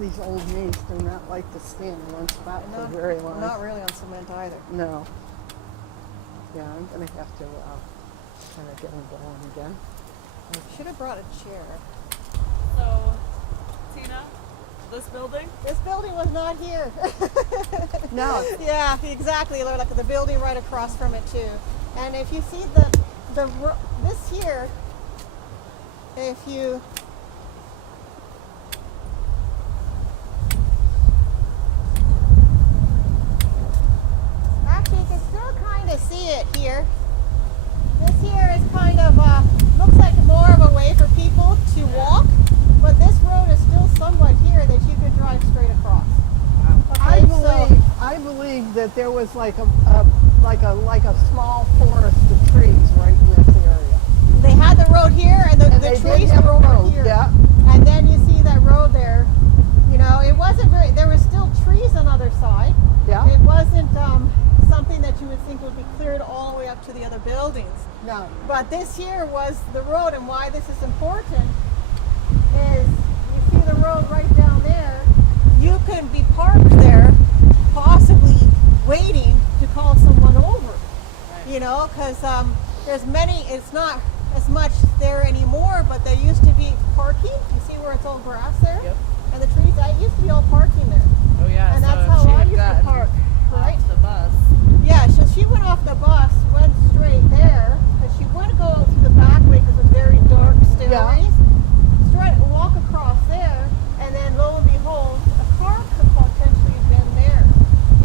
these old maids do not like to stand in one spot for very long. Not really on cement either. No. Yeah, I'm going to have to kind of get them going again. Should have brought a chair. So, Tina, this building? This building was not here. No. Yeah, exactly. Like the building right across from it too. And if you see this here, if you actually, you can still kind of see it here. This here is kind of looks like more of a way for people to walk, but this road is still somewhat here that you can drive straight across. Okay, I believe that there was like a small forest of trees right in this area. They had the road here, and the trees were over here. Yeah. And then you see that road there. You know, it wasn't very. There were still trees on the other side. Yeah. It wasn't something that you would think would be cleared all the way up to the other buildings. No. But this here was the road, and why this is important is you see the road right down there. You can be parked there, possibly waiting to call someone over. Right. You know, because there's many. It's not as much there anymore, but there used to be parking. You see where it's all grass there? Yep. And the trees, that used to be all parking there. Oh yeah, And so that's how she I had used to gotten park, right? off the bus. Yeah, so she went off the bus, went straight there, and she wouldn't go through the back way because it's very dark stairways. Straight walk across there, and then lo and behold, a car could potentially have been there.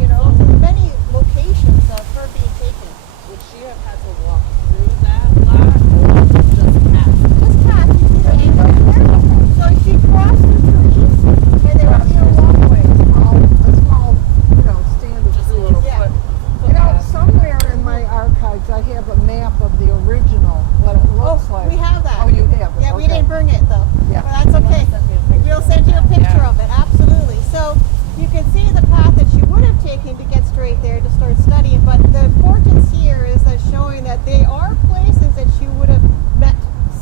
You know, so there's many locations of her being taken. Would she have had to walk through that lot or just pass? Just past, you see the end right there? So she crossed the trees, and there would be a walkway. A small, stand of Just a trees. little Yeah. foot. Somewhere in my archives I have a map of the original, what it looks like. We have that. Oh, you have it. Yeah, we Okay. didn't bring it though. Yeah. But that's okay. We'll send you a picture of it, absolutely. So you can see the path that she would have taken to get straight there to start studying, but the importance here is that showing that they are places that she would have met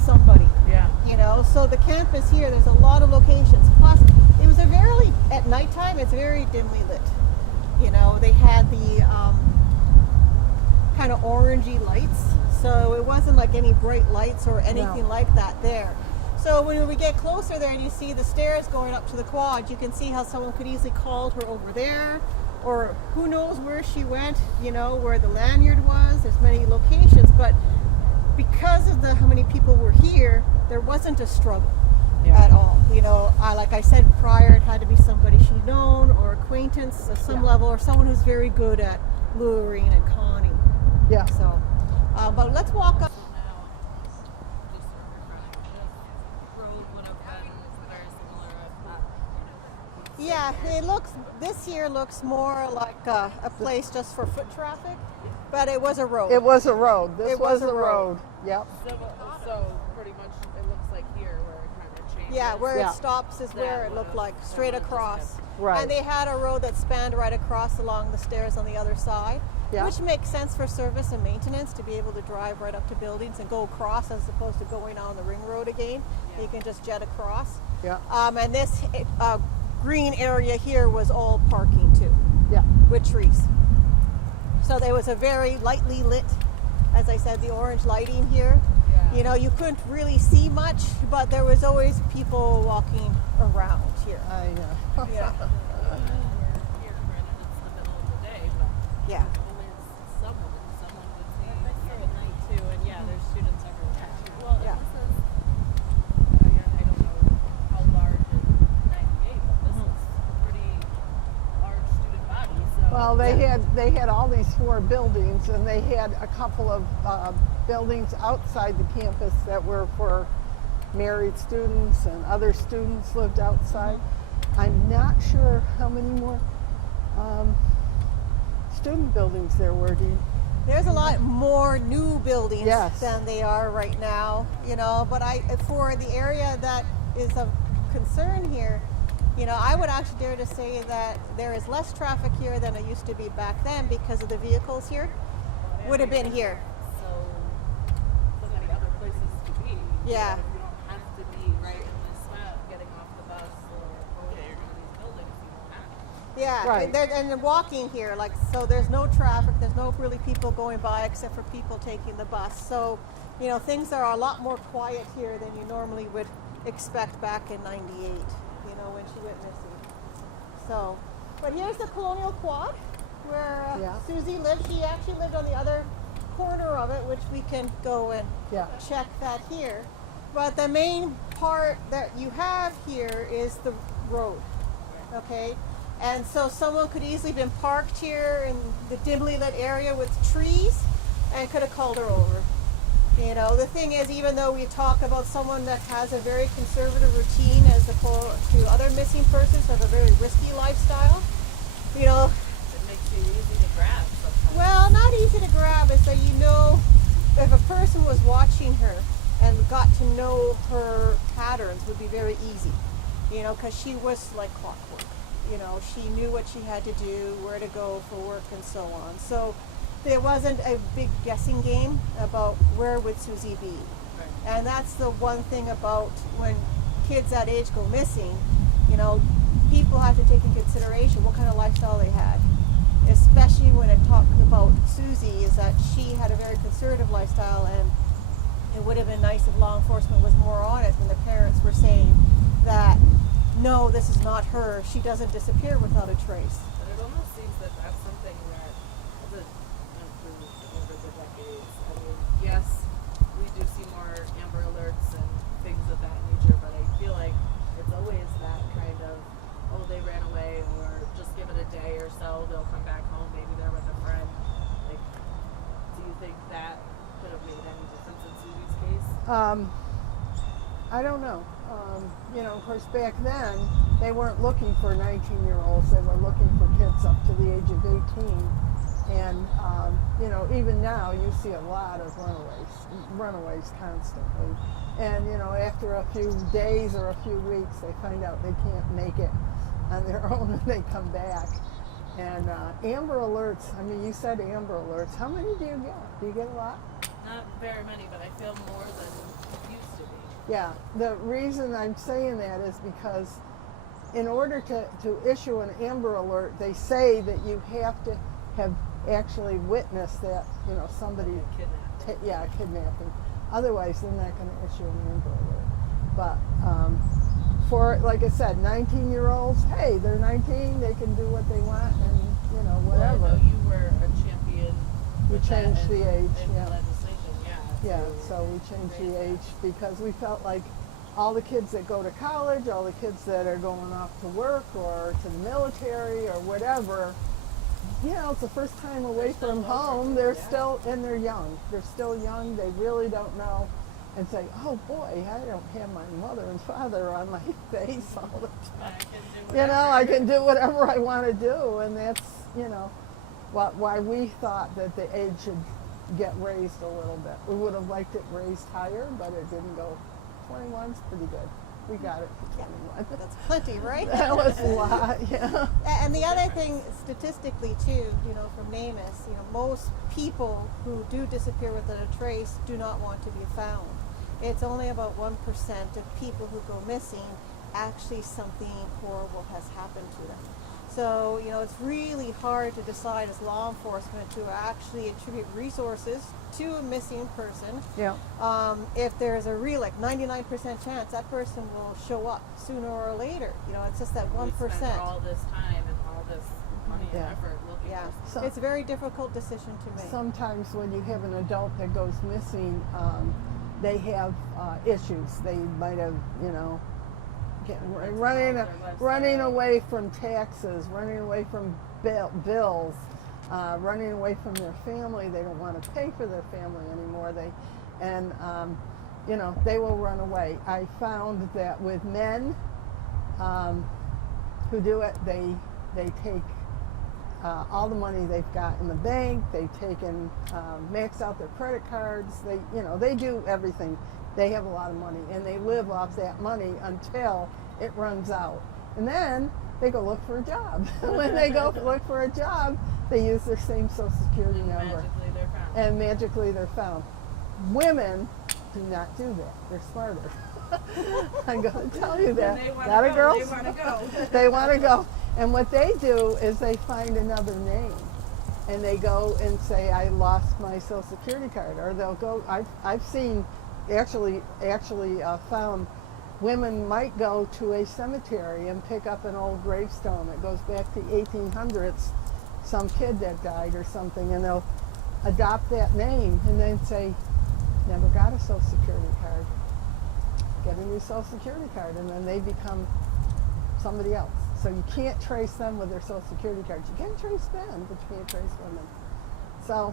somebody. Yeah. You know, so the campus here, there's a lot of locations. Plus, it was at nighttime, it's very dimly lit. You know, they had the kind of orangey lights, so it wasn't like any bright lights or anything like that there. So when we get closer there and you see the stairs going up to the quad, you can see how someone could easily called her over there, or who knows where she went, you know, where the lanyard was. There's many locations, but because of how many people were here, there wasn't a struggle at all. You know, like I said prior, it had to be somebody she known or acquaintance at some level, or someone who's very good at luring and conning. Yeah. So, but let's walk up. Yeah, this here looks more like a place just for foot traffic, but it was a road. It was a road. This It was was a a road. Yep. So pretty much it looks like here where it kind of changes. Yeah, where Yeah. it stops is where it looked like, straight across. Right. And they had a road that spanned right across along the stairs on the other side, Yeah. which makes sense for service and maintenance to be able to drive right up to buildings and go across as opposed to going on the ring road again. You can just jet across. Yeah. And this green area here was all parking too, Yeah. with trees. So there was a very lightly lit, as I said, the orange lighting here. Yeah. You know, you couldn't really see much, but there was always people walking around here. I know. Yeah. Here, granted, it's the middle of the day, but Yeah. only someone would see here at night too, and there's students everywhere. Well, Yeah. this is, I don't know how large in 98, but this is a pretty large student body. So Well, they had all these 4 buildings, and they had a couple of buildings outside the campus that were for married students, and other students lived outside. I'm not sure how many more student buildings there were. Do you? There's a lot more new buildings Yes. than they are right now, you know, but for the area that is of concern here, you know, I would actually dare to say that there is less traffic here than it used to be back then because of the vehicles here would have been here. so many other places to be. Yeah. You don't have to be right in this spot getting off the bus or going to these Yeah, Right. and they're walking here, like, so there's no traffic, there's no really people going by except for people taking the bus. So, you know, things are a lot more quiet here than you normally would expect back in '98, you know, when she went missing. So, but here's the Colonial Quad where Yeah. Susie lived. She actually lived on the other corner of it, which we can go and Yeah. check that here. But the main part that you have here is the road, okay? And so someone could easily been parked here in the dimly lit area with trees and could have called her over. You know, the thing is, even though we talk about someone that has a very conservative routine as opposed to other missing persons who have a very risky lifestyle, you know, It makes you easy to grab sometimes. well, not easy to grab is that, you know, if a person was watching her and got to know her patterns would be very easy, you know, because she was like clockwork. You know, she knew what she had to do, where to go for work, and so on. So there wasn't a big guessing game about where would Susie be. Right. And that's the one thing about when kids that age go missing, you know, people have to take in consideration what kind of lifestyle they had. Especially when it talks about Susie, is that she had a very conservative lifestyle, and it would have been nice if law enforcement was more on it when the parents were saying that, no, this is not her. She doesn't disappear without a trace. But it almost seems that that's something that has improved over the decades. I mean, yes, we do see more Amber Alerts and things of that nature, but I feel like it's always that kind of, oh, they ran away, or just give it a day or so, they'll come back home, maybe they're with a friend. Like, do you think that could have made any difference in Susie's case? I don't know. You know, of course, back then, they weren't looking for 19-year-olds. They were looking for kids up to the age of 18. And, you know, even now, you see a lot of runaways constantly. And, you know, after a few days or a few weeks, they find out they can't make it on their own and they come back. And Amber Alerts, I mean, you said Amber Alerts. How many do you get? Do you get a lot? Not very many, but I feel more than it used to be. Yeah, the reason I'm saying that is because in order to issue an Amber Alert, they say that you have to have actually witnessed that, you know, somebody, Kidnapped. kidnapping. Otherwise, they're not going to issue an Amber Alert. But for, like I said, 19-year-olds, hey, they're 19, they can do what they want and, you know, Well, I whatever. know you were a champion. We with that changed the in- age, in yeah. legislation, Yeah, to so we changed raise the that. age because we felt like all the kids that go to college, all the kids that are going off to work or to the military or whatever, you know, it's the first time away They're still from vulnerable, home. They're yeah. still, and they're young. They're still young. They really don't know. And say, oh boy, I don't have my mother and father on my face all the I time. can do You know, I whatever. can do whatever I want to do. And that's, you know, why we thought that the age should get raised a little bit. We would have liked it raised higher, but it didn't go. 21's pretty good. We got it for 21. That's plenty, right? That was a lot, yeah. And the other thing, statistically too, you know, from NamUs, you know, most people who do disappear without a trace do not want to be found. It's only about 1% of people who go missing actually something horrible has happened to them. So, you know, it's really hard to decide as law enforcement to actually attribute resources to a missing person. Yeah. If there's a real, like 99% chance that person will show up sooner or later. You know, it's just that 1%. We spent all this time and all this money Yeah. and effort looking Yeah, for So- it's a very difficult decision to make. Sometimes when you have an adult that goes missing, they have issues. They might have, you know, running away from taxes, running away from bills, running away from their family. They don't want to pay for their family anymore. You know, they will run away. I found that with men who do it, they take all the money they've got in the bank. They've taken max out their credit cards. They do everything. They have a lot of money, and they live off that money until it runs out. And then they go look for a job. When they go look for a job, they use their same Social Security and number, magically they're found. and magically they're found. Women do not do that. They're smarter. I'm going to tell you that. When they wanna Not a go, girl. they wanna go. They want to go. And what they do is they find another name, and they go and say, I lost my Social Security card. Or they'll go, I've seen, actually found women might go to a cemetery and pick up an old gravestone that goes back to 1800s, some kid that died or something, and they'll adopt that name and then say, never got a Social Security card. Get a new Social Security card, and then they become somebody else. So you can't trace them with their Social Security cards. You can trace men, but you can't trace women. So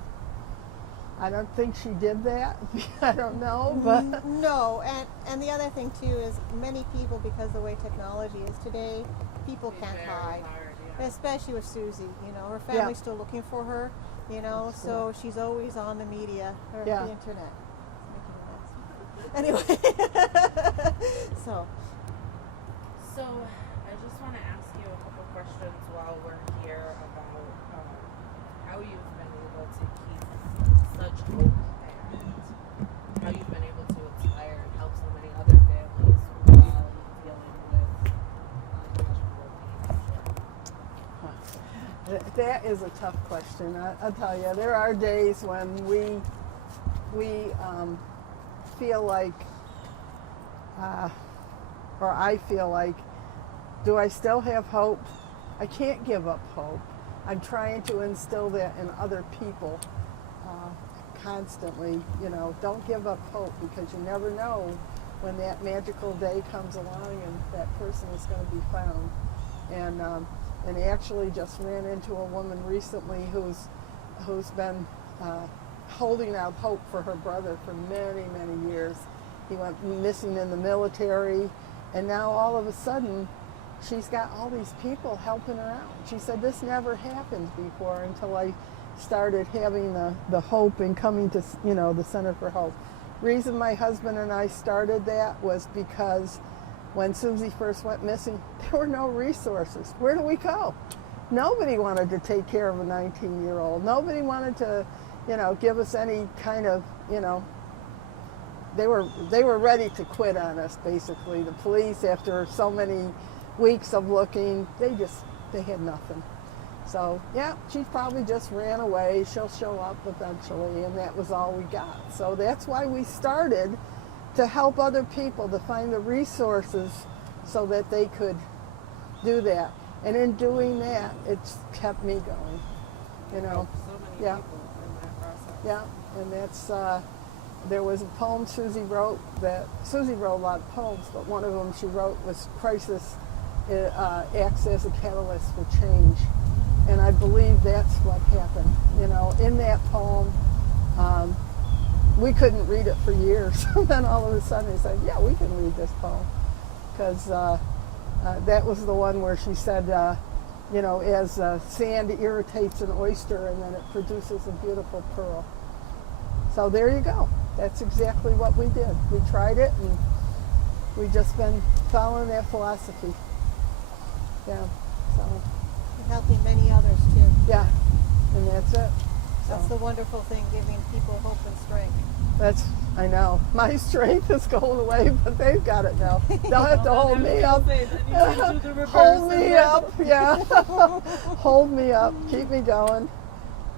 I don't think she did that. I don't know, but No, and the other thing too is many people, because of the way technology is today, people can't Very hide. hard, yeah. Especially with Susie, you know, her family's still looking for her, you know, so she's always on the media or Yeah. the internet. Anyway, so So I just want to ask you a couple questions while we're here about how you've been able to keep such hope and how you've been able to inspire and help so many other families while dealing with behavior. that is a tough question. I'll tell you, there are days when we feel like, or I feel like, do I still have hope? I can't give up hope. I'm trying to instill that in other people constantly. You know, don't give up hope, because you never know when that magical day comes along and that person is going to be found. And actually just ran into a woman recently who's been holding out hope for her brother for many, many years. He went missing in the military, and now all of a sudden she's got all these people helping her out. She said, this never happened before until I started having the hope and coming to, you know, the Center for Hope. Reason my husband and I started that was because when Susie first went missing, there were no resources. Where do we go? Nobody wanted to take care of a 19-year-old. Nobody wanted to, you know, give us any kind of, you know, they were ready to quit on us, basically. The police, after so many weeks of looking, they had nothing. So yeah, she probably just ran away. She'll show up eventually, and that was all we got. So that's why we started, to help other people to find the resources so that they could do that. And in doing that, it's kept me going, you know. So many Yeah. people in that process. Yeah, and that's, there was a poem Susie wrote Susie wrote a lot of poems, but one of them she wrote was Crisis Acts as a Catalyst for Change. And I believe that's what happened. You know, in that poem, we couldn't read it for years. Then all of a sudden they said, yeah, we can read this poem. Because that was the one where she said, you know, as sand irritates an oyster and then it produces a beautiful pearl. So there you go. That's exactly what we did. We tried it, and we've just been following that philosophy. Yeah, so, and helping many others too. yeah, and that's it. That's So, the wonderful thing, giving people hope and strength. I know. My strength is going away, but they've got it now. They'll have to hold me up. Hold me up, yeah. Hold me up. Keep me going.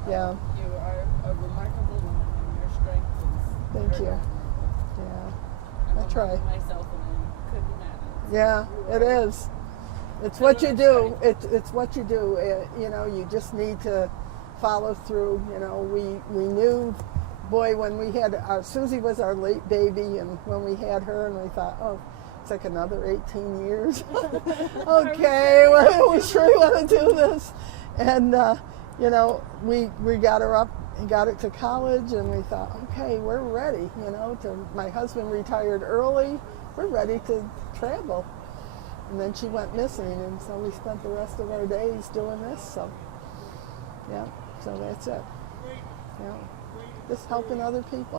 Yeah, You are a remarkable woman, and your strength is thank very you. admirable. Yeah, I try. Myself, and I couldn't imagine. Yeah, it is. It's what you do. It's what you do. You know, you just need to follow through. You know, we knew, boy, when we had Susie was our late baby, and when we had her, and we thought, oh, it's like another 18 years. Okay, well, we sure want to do this. And you know, we got her up and got it to college, and we thought, okay, we're ready. You know, my husband retired early. We're ready to travel. And then she went missing, and so we spent the rest of our days doing this. So, yeah, so that's it. Yeah, just helping other people.